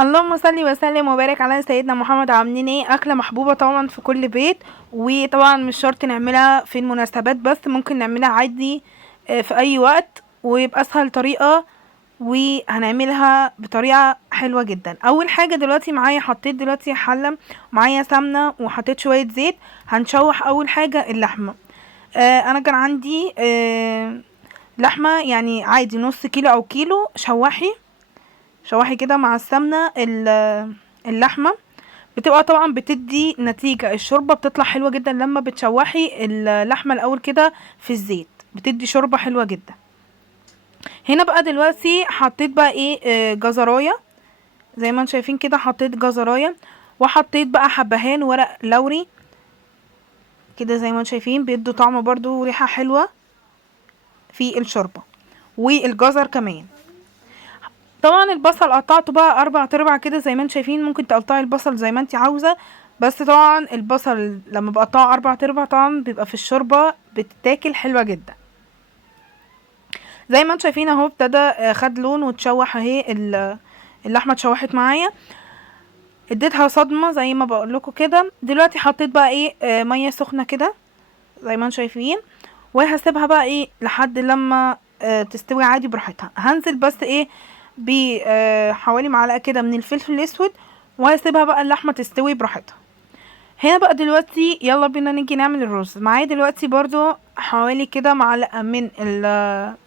اللهم صل وسلم وبارك على سيدنا محمد. عاملين ايه؟ اكله محبوبه طبعا في كل بيت، وطبعا مش شرط نعملها في المناسبات، بس ممكن نعملها عادي في اي وقت وباسهل طريقه، وهنعملها بطريقه حلوه جدا. اول حاجه دلوقتي معايا، حطيت دلوقتي حله معايا سمنه وحطيت شويه زيت. هنشوح اول حاجه اللحمه. انا كان عندي لحمه يعني عادي نص كيلو او كيلو. شوحي كده مع السمنة اللحمة. بتبقى طبعا بتدي نتيجة، الشوربة بتطلع حلوة جدا لما بتشوحي اللحمة الأول كده في الزيت، بتدي شوربة حلوة جدا. هنا بقى دلوقتي حطيت بقى ايه، جزراية. زي ما انتم شايفين كده حطيت جزراية، وحطيت بقى حبهان ورق لوري كده. زي ما انتم شايفين بيدوا طعم برضو وريحة حلوة في الشوربة، والجزر كمان. طبعا البصل قطعته بقى 4 كده زي ما انتم شايفين. ممكن تقطعي البصل زي ما انت عاوزة، بس طبعا البصل لما بقطعه 4 طبعا بيبقى في الشوربة بتتاكل حلوة جدا. زي ما انتم شايفين اهو ابتدى خد لون وتشوح اهي. اللحمة اتشوحت معايا، اديتها صدمة زي ما بقول لكم كده. دلوقتي حطيت بقى ايه، مية سخنة كده زي ما انتم شايفين، وهسيبها بقى ايه لحد لما تستوي عادي براحتها. هنزل بس ايه بحوالي معلقه كده من الفلفل الاسود، وهسيبها بقى اللحمه تستوي براحتها. هنا بقى دلوقتي يلا بينا نيجي نعمل الرز. معايا دلوقتي برضو حوالي كده معلقه من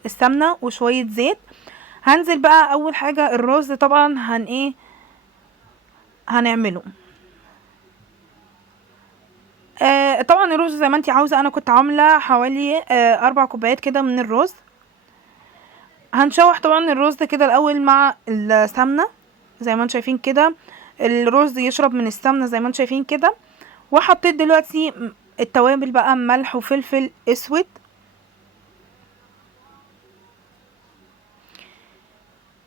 السمنه وشويه زيت. هنزل بقى اول حاجه الرز طبعا هنعمله. طبعا الرز زي ما انتي عاوزه. انا كنت عامله حوالي 4 كوبايات كده من الرز. هنشوح طبعا الرز كده الاول مع السمنه زي ما انتم شايفين كده. الرز يشرب من السمنه زي ما انتم شايفين كده. وحطيت دلوقتي التوابل بقى، ملح وفلفل اسود.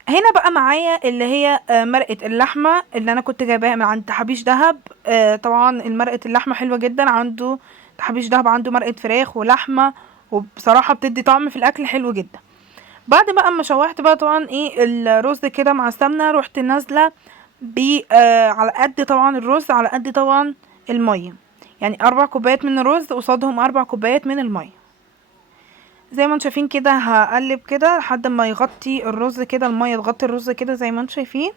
هنا بقى معايا اللي هي مرقه اللحمه اللي انا كنت جايباها من عند تحابيش دهب. طبعا مرقه اللحمه حلوه جدا عنده. تحابيش دهب عنده مرقه فراخ ولحمه، وبصراحه بتدي طعم في الاكل حلو جدا. بعد بقى اما شوحت بقى طبعا ايه الرز كده مع السمنه، رحت نازله ب على قد طبعا الرز على قد طبعا الميه. يعني 4 كوبايات من الرز قصادهم 4 كوبايات من الميه. زي ما انتم شايفين كده هقلب كده لحد ما يغطي الرز كده، الميه تغطي الرز كده زي ما انتم شايفين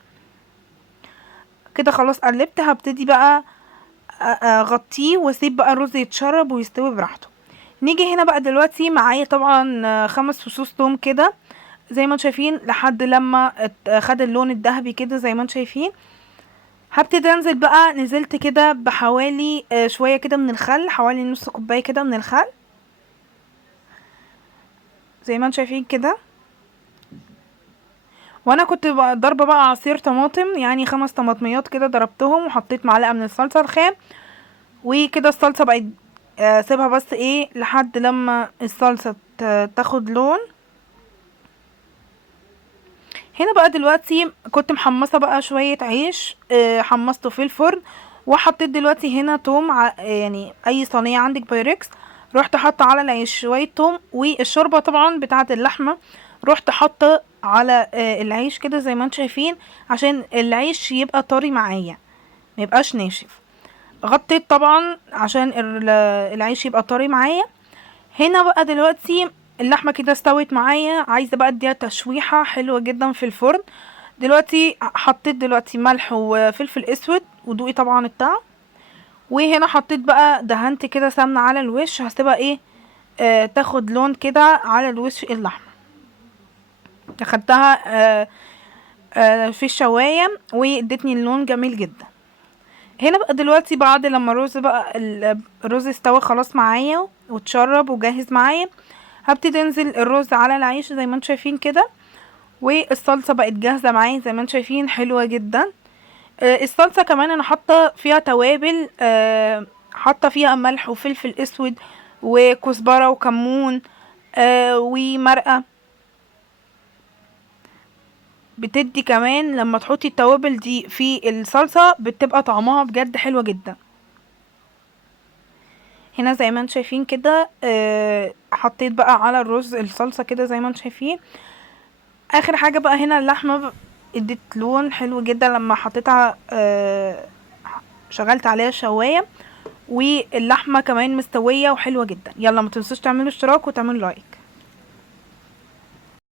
كده. خلاص قلبت، هبتدي بقى اغطيه واسيب بقى الرز يتشرب ويستوي براحته. نيجي هنا بقى دلوقتي معايا طبعا 5 فصوص توم كده زي ما انتم شايفين، لحد لما خد اللون الذهبي كده زي ما انتم شايفين. هبتدي انزل بقى، نزلت كده بحوالي شوية كده من الخل، حوالي نص كوباية كده من الخل زي ما انتم شايفين كده. وانا كنت ضربة بقى عصير طماطم، يعني 5 طماطميات كده ضربتهم، وحطيت معلقة من الصلصة الخام. وكده الصلصة بقت سيبها بس ايه لحد لما الصلصة تاخد لون. هنا بقى دلوقتي كنت محمصة بقى شوية عيش، حمصته في الفرن. وحطيت دلوقتي هنا توم يعني اي صينية عندك بايركس، رحت حاطة على العيش شوية توم. والشوربة طبعا بتاعة اللحمة رحت حاطة على العيش كده زي ما انتم شايفين، عشان العيش يبقى طري معايا ما يبقاش ناشف. غطيت طبعا عشان العيش يبقى طري معايا. هنا بقى دلوقتي اللحمة كده استوت معايا، عايزة بقى اديها تشويحة حلوة جدا في الفرن. دلوقتي حطيت دلوقتي ملح وفلفل اسود، ودوقي طبعا الطعم. وهنا حطيت بقى دهنت كده سمنة على الوش، هسيبها ايه تاخد لون كده على الوش اللحمة. اخدتها في الشواية وادتني اللون جميل جدا. هنا بقى دلوقتي بعد لما الرز بقى الرز استوى خلاص معايا واتشرب وجاهز معايا، هبتدي انزل الرز على العيش زي ما انتم شايفين كده. والصلصه بقت جاهزه معايا زي ما انتم شايفين حلوه جدا. الصلصه كمان انا حاطه فيها توابل، حاطه فيها ملح وفلفل اسود وكزبره وكمون ومرقه. بتدي كمان لما تحطي التوابل دي في الصلصه بتبقى طعمها بجد حلوه جدا. هنا زي ما انتم شايفين كده حطيت بقى على الرز الصلصه كده زي ما انتم شايفين. اخر حاجه بقى هنا اللحمه ادت لون حلو جدا لما حطيتها شغلت عليها الشوايه، واللحمه كمان مستويه وحلوه جدا. يلا ما تنسوش تعملوا اشتراك وتعملوا لايك.